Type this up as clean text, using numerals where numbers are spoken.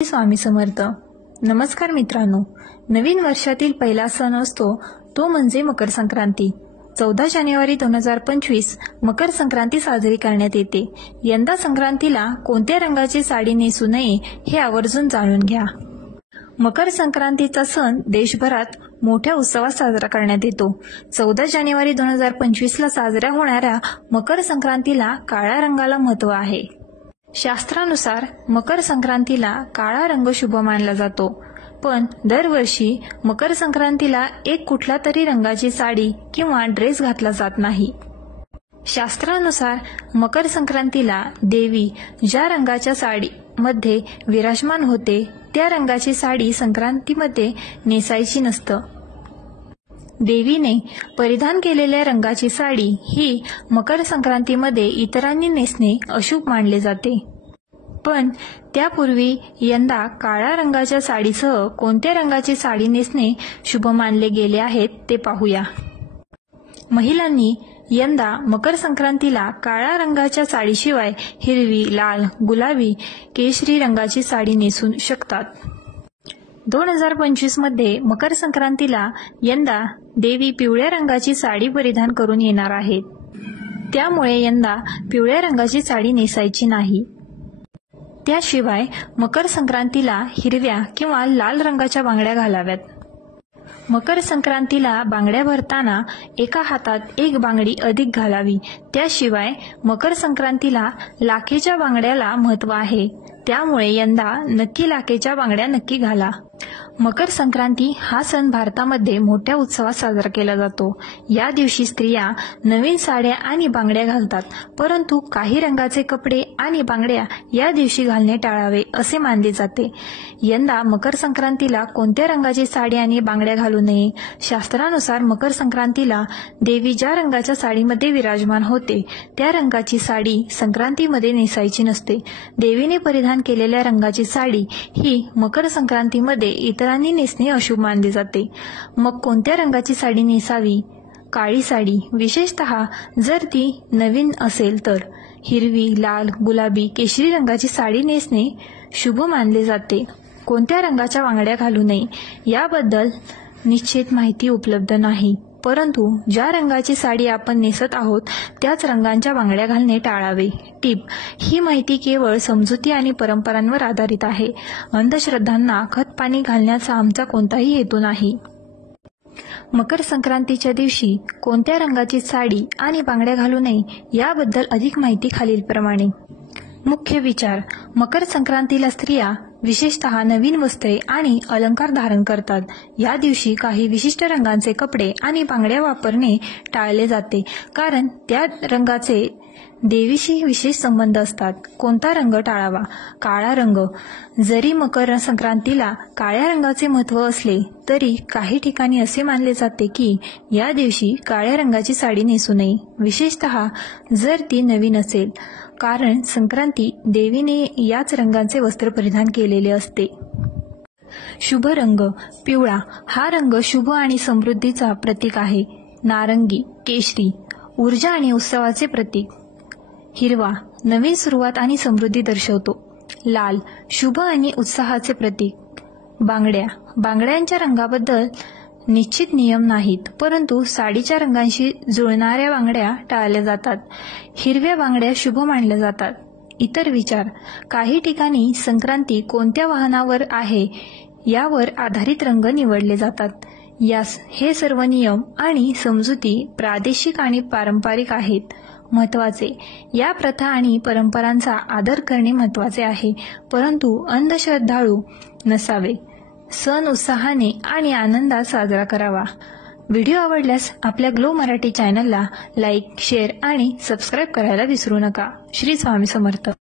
स्वामी समर्थ. नमस्कार मित्रांनो, नवीन वर्षातील पहिला सण असतो तो म्हणजे मकर संक्रांती. 14 जानेवारी 2025 मकर संक्रांती साजरी करण्यात येते. यंदा संक्रांतीला कोणत्या रंगाची साडी नेसू नये हे आवर्जून जाणून घ्या. मकर संक्रांतीचा सण देशभरात मोठ्या उत्सवात साजरा करण्यात येतो. 14 जानेवारी 2025 ला साजऱ्या होणाऱ्या मकर संक्रांतीला काळ्या रंगाला महत्त्व आहे. शास्त्रानुसार मकर संक्रांतीला काळा रंग शुभ मानला जातो, पण दरवर्षी मकर संक्रांतीला एक कुठल्या तरी रंगाची साडी किंवा ड्रेस घातला जात नाही. शास्त्रानुसार मकर संक्रांतीला देवी ज्या रंगाच्या साडीमध्ये विराजमान होते त्या रंगाची साडी संक्रांतीमध्ये नेसायची नसतं. देवीने परिधान केलेल्या रंगाची साडी ही मकर संक्रांतीमध्ये इतरांनी नेसणे अशुभ मानले जाते. पण त्यापूर्वी यंदा काळ्या रंगाच्या साडीसह कोणत्या रंगाची साडी नेसणे शुभ मानले गेले आहेत ते पाहूया. महिलांनी यंदा मकर संक्रांतीला काळ्या रंगाच्या साडीशिवाय हिरवी, लाल, गुलाबी, केशरी रंगाची साडी नेसू शकतात. 2025 मध्ये मकर संक्रांतीला यंदा देवी पिवळ्या रंगाची साडी परिधान करून येणार आहेत. त्यामुळे यंदा पिवळ्या रंगाची साडी नेसायची नाही. त्याशिवाय मकर संक्रांतीला हिरव्या किंवा लाल रंगाच्या बांगड्या घालाव्यात. मकर संक्रांतीला बांगड्या भरताना एका हातात एक बांगडी अधिक घालावी. त्याशिवाय मकर संक्रांतीला लाखेच्या बांगड्याला महत्त्व आहे, त्यामुळे यंदा नक्की लाखेच्या बांगड्या नक्की घाला. मकर संक्रांती हा सण भारतामध्ये मोठ्या उत्सवात साजरा केला जातो. या दिवशी स्त्रिया नवीन साड्या आणि बांगड्या घालतात, परंतु काही रंगाचे कपडे आणि बांगड्या या दिवशी घालणे टाळावे असे मानले जाते. यंदा मकर संक्रांतीला कोणत्या रंगाची साडी आणि बांगड्या घालू नये? शास्त्रानुसार मकर संक्रांतीला देवी ज्या रंगाच्या साडीमध्ये विराजमान होते त्या रंगाची साडी संक्रांतीमध्ये नेसायची नसते. देवीने परिधान केलेल्या रंगाची साडी ही मकर संक्रांतीमध्ये इतरांनी नेसणे अशुभ मानले जाते. मग कोणत्या रंगाची साडी नेसावी? काळी साडी, विशेषतः जर ती नवीन असेल तर. हिरवी, लाल, गुलाबी, केशरी रंगाची साडी नेसणे शुभ मानले जाते. कोणत्या रंगाच्या बांगड्या घालू नये याबद्दल निश्चित माहिती उपलब्ध नाही, परंतु ज्या रंगाची साडी आपण नेसत आहोत त्याच रंगाच्या बांगड्या घालणे टाळावे. टिप: ही माहिती केवळ समजुती आणि परंपरांवर आधारित आहे. अंधश्रद्धांना खतपाणी घालण्याचा आमचा कोणताही हेतू नाही. मकर संक्रांतीच्या दिवशी कोणत्या रंगाची साडी आणि बांगड्या घालू नये याबद्दल अधिक माहिती खालीलप्रमाणे. मुख्य विचार: मकर संक्रांतीला स्त्रिया विशेषतः नवीन वस्त्रे आणि अलंकार धारण करतात. या दिवशी काही विशिष्ट रंगांचे कपडे आणि बांगड्या वापरणे टाळले जाते, कारण त्या रंगाचे देवीशी विशेष संबंध असतात. कोणता रंग टाळावा? काळा रंग. जरी मकर संक्रांतीला काळ्या रंगाचे महत्त्व असले तरी काही ठिकाणी असे मानले जाते की या दिवशी काळ्या रंगाची साडी नेसू नये, विशेषतः जर ती नवीन असेल, कारण संक्रांती देवीने याच रंगाचे वस्त्र परिधान केलेले असते. शुभ रंग: पिवळा. हा रंग शुभ आणि समृद्धीचा प्रतीक आहे. नारंगी, केशरी, ऊर्जा आणि उत्सवाचे प्रतीक. हिरवा, नवीन सुरुवात आणि समृद्धी दर्शवतो. लाल, शुभ आणि उत्साहाचे प्रतीक. बांगड्या. बांगड्यांच्या रंगाबद्दल निश्चित नियम नाहीत, परंतु साडीच्या रंगांशी जुळणाऱ्या बांगड्या टाळल्या जातात. हिरव्या बांगड्या शुभ मानल्या जातात. इतर विचार: काही ठिकाणी संक्रांती कोणत्या वाहनावर आहे यावर आधारित रंग निवडले जातात. हे सर्व नियम आणि समजुती प्रादेशिक आणि पारंपरिक आहेत. महत्त्वाचे: या प्रथा आणि परंपरांचा आदर करणे महत्त्वाचे आहे, परंतु अंधश्रद्धाळू नसावे. सण उत्साहाने आणि आनंदात साजरा करावा. व्हिडिओ आवडल्यास आपल्या ग्लो मराठी चॅनलला लाईक, शेअर आणि सबस्क्राईब करायला विसरू नका. श्री स्वामी समर्थ.